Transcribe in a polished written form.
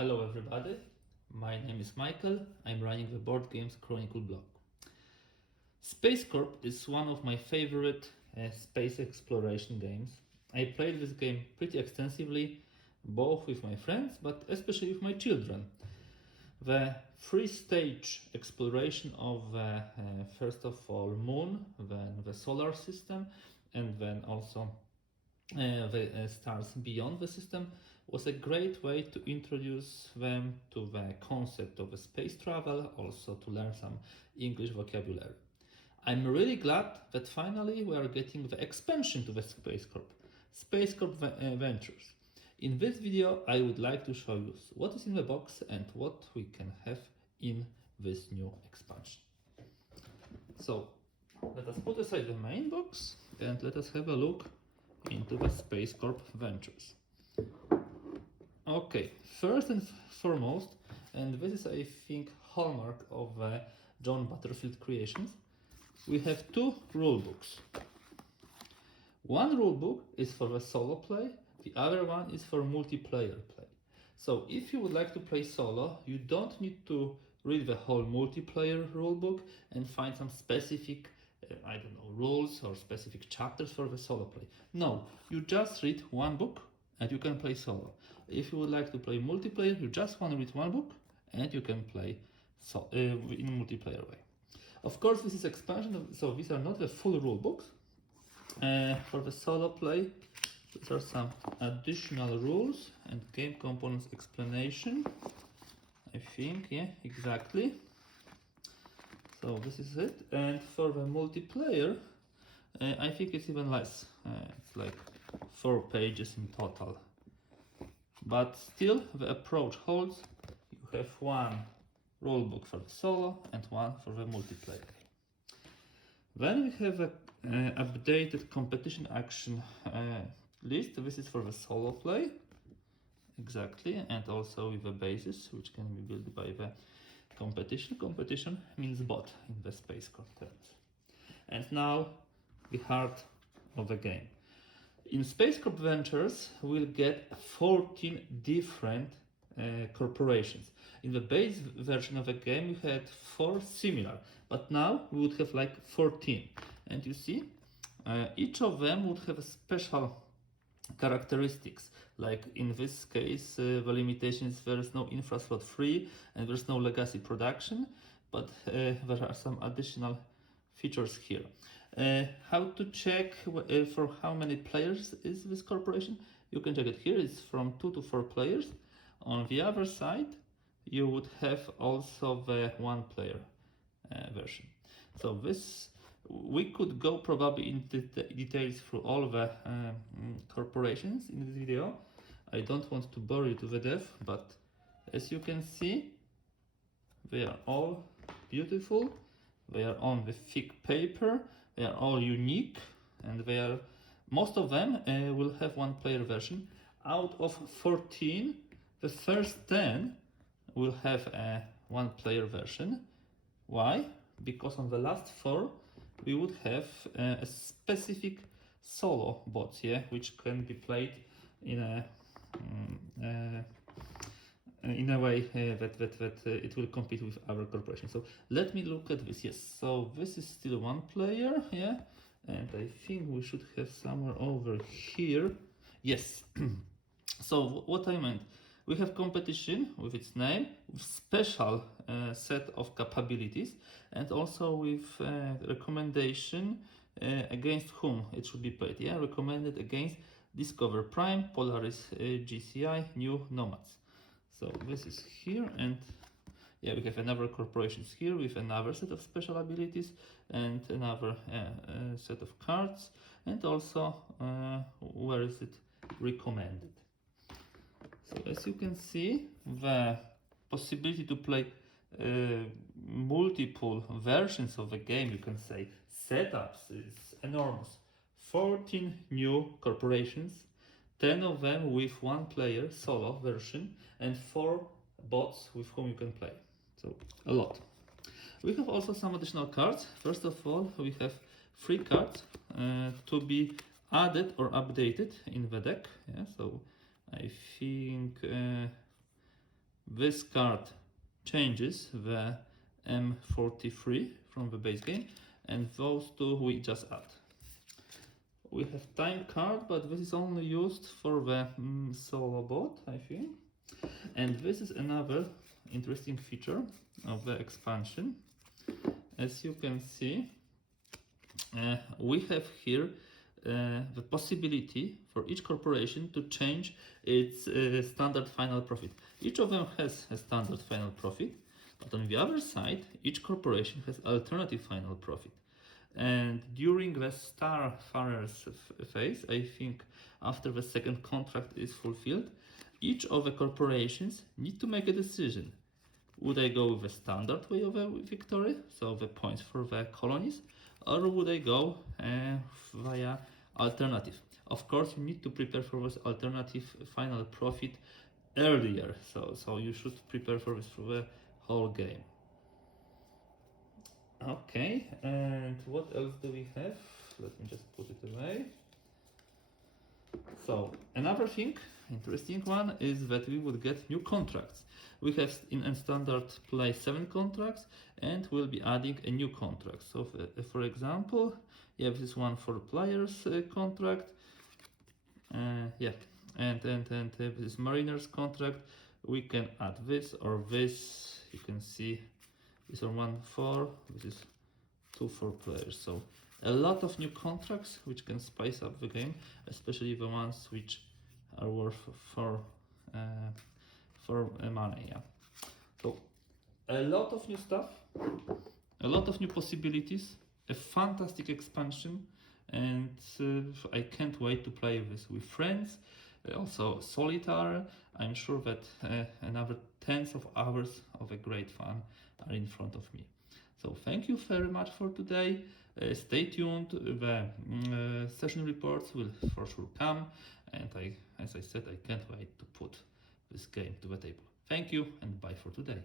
Hello everybody, my name is Michael, I'm running the Boardgames Chronicle blog. SpaceCorp is one of my favorite space exploration games. I played this game pretty extensively, both with my friends, but especially with my children. The three-stage exploration of the, first of all, moon, then the solar system, and then also the stars beyond the system was a great way to introduce them to the concept of space travel, also to learn some English vocabulary. I'm really glad that finally we are getting the expansion to the SpaceCorp Ventures. In this video, I would like to show you what is in the box and what we can have in this new expansion. So let us put aside the main box and let us have a look into the SpaceCorp Ventures. Okay, first and foremost, and this is I think hallmark of John Butterfield creations, we have two rule books. One rule book is for the solo play, the other one is for multiplayer play. So if you would like to play solo, you don't need to read the whole multiplayer rulebook and find some specific I don't know, rules or specific chapters for the solo play. No, you just read one book and you can play solo. If you would like to play multiplayer, you just want to read one book and you can play in a multiplayer way. Of course, this is expansion, so these are not the full rule books. For the solo play, these are some additional rules and game components explanation. I think, yeah, exactly. So this is it, and for the multiplayer, I think it's even less. It's like 4 pages in total. But still, the approach holds. You have one rulebook for the solo and one for the multiplayer. Then we have an updated competition action list. This is for the solo play, exactly, and also with a basis, which can be built by the competition. Competition means bot in the SpaceCorp terms. And now the heart of the game. In SpaceCorp Ventures, we'll get 14 different corporations. In the base version of the game, we had 4 similar, but now we would have like 14. And you see, each of them would have a special characteristics. Like in this case, the limitation is there is no infraslot free and there's no legacy production, but there are some additional features here. How to check for how many players is this corporation? You can check it here. It's from 2 to 4 players. On the other side, you would have also the 1 player version. So this we could go probably into the details through all the corporations in this video. I don't want to bore you to the death, but as you can see, they are all beautiful. They are on the thick paper. They are all unique, and they are most of them will have 1 player version. Out of 14, the first 10 will have a 1 player version. Why? Because on the last 4 we would have a specific solo bots here, which can be played in a way that it will compete with our corporation. So let me look at this. Yes, so this is still 1 player, yeah, and I think we should have somewhere over here. Yes. So what I meant, we have competition with its name, with special set of capabilities, and also with recommendation against whom it should be played. Yeah, recommended against Discover Prime, Polaris GCI, New Nomads. So this is here, and yeah, we have another corporations here with another set of special abilities and another set of cards, and also where is it recommended. So as you can see, the possibility to play multiple versions of the game, you can say setups, is enormous. 14 new corporations, 10 of them with 1 player solo version, and 4 bots with whom you can play. So a lot. We have also some additional cards. First of all, we have 3 cards to be added or updated in the deck. Yeah, so I think this card changes the M43 from the base game, and those two we just add. We have time card, but this is only used for the solo bot, I think. And this is another interesting feature of the expansion. As you can see, we have here the possibility for each corporation to change its standard final profit. Each of them has a standard final profit, but on the other side, each corporation has alternative final profit. And during the Starfarers phase, I think after the second contract is fulfilled, each of the corporations need to make a decision. Would I go with the standard way of a victory, so the points for the colonies, or would I go via alternative? Of course, you need to prepare for this alternative final profit earlier, so you should prepare for this for the whole game. Okay, and what else do we have? Let me just put it away. So another thing, interesting one, is that we would get new contracts. We have in standard play 7 contracts, and we'll be adding a new contract. So for example, yeah, this is one for players contract. Yeah, and this is mariners contract. We can add this or this. You can see these are 1 4. This is 2 for players. So a lot of new contracts which can spice up the game, especially the ones which are worth for money. Yeah. So a lot of new stuff, a lot of new possibilities, a fantastic expansion, and I can't wait to play this with friends. Also solitaire. I'm sure that another tens of hours of a great fun are in front of me. So thank you very much for today. Stay tuned. The session reports will for sure come, and as I said, I can't wait to put this game to the table. Thank you, and bye for today.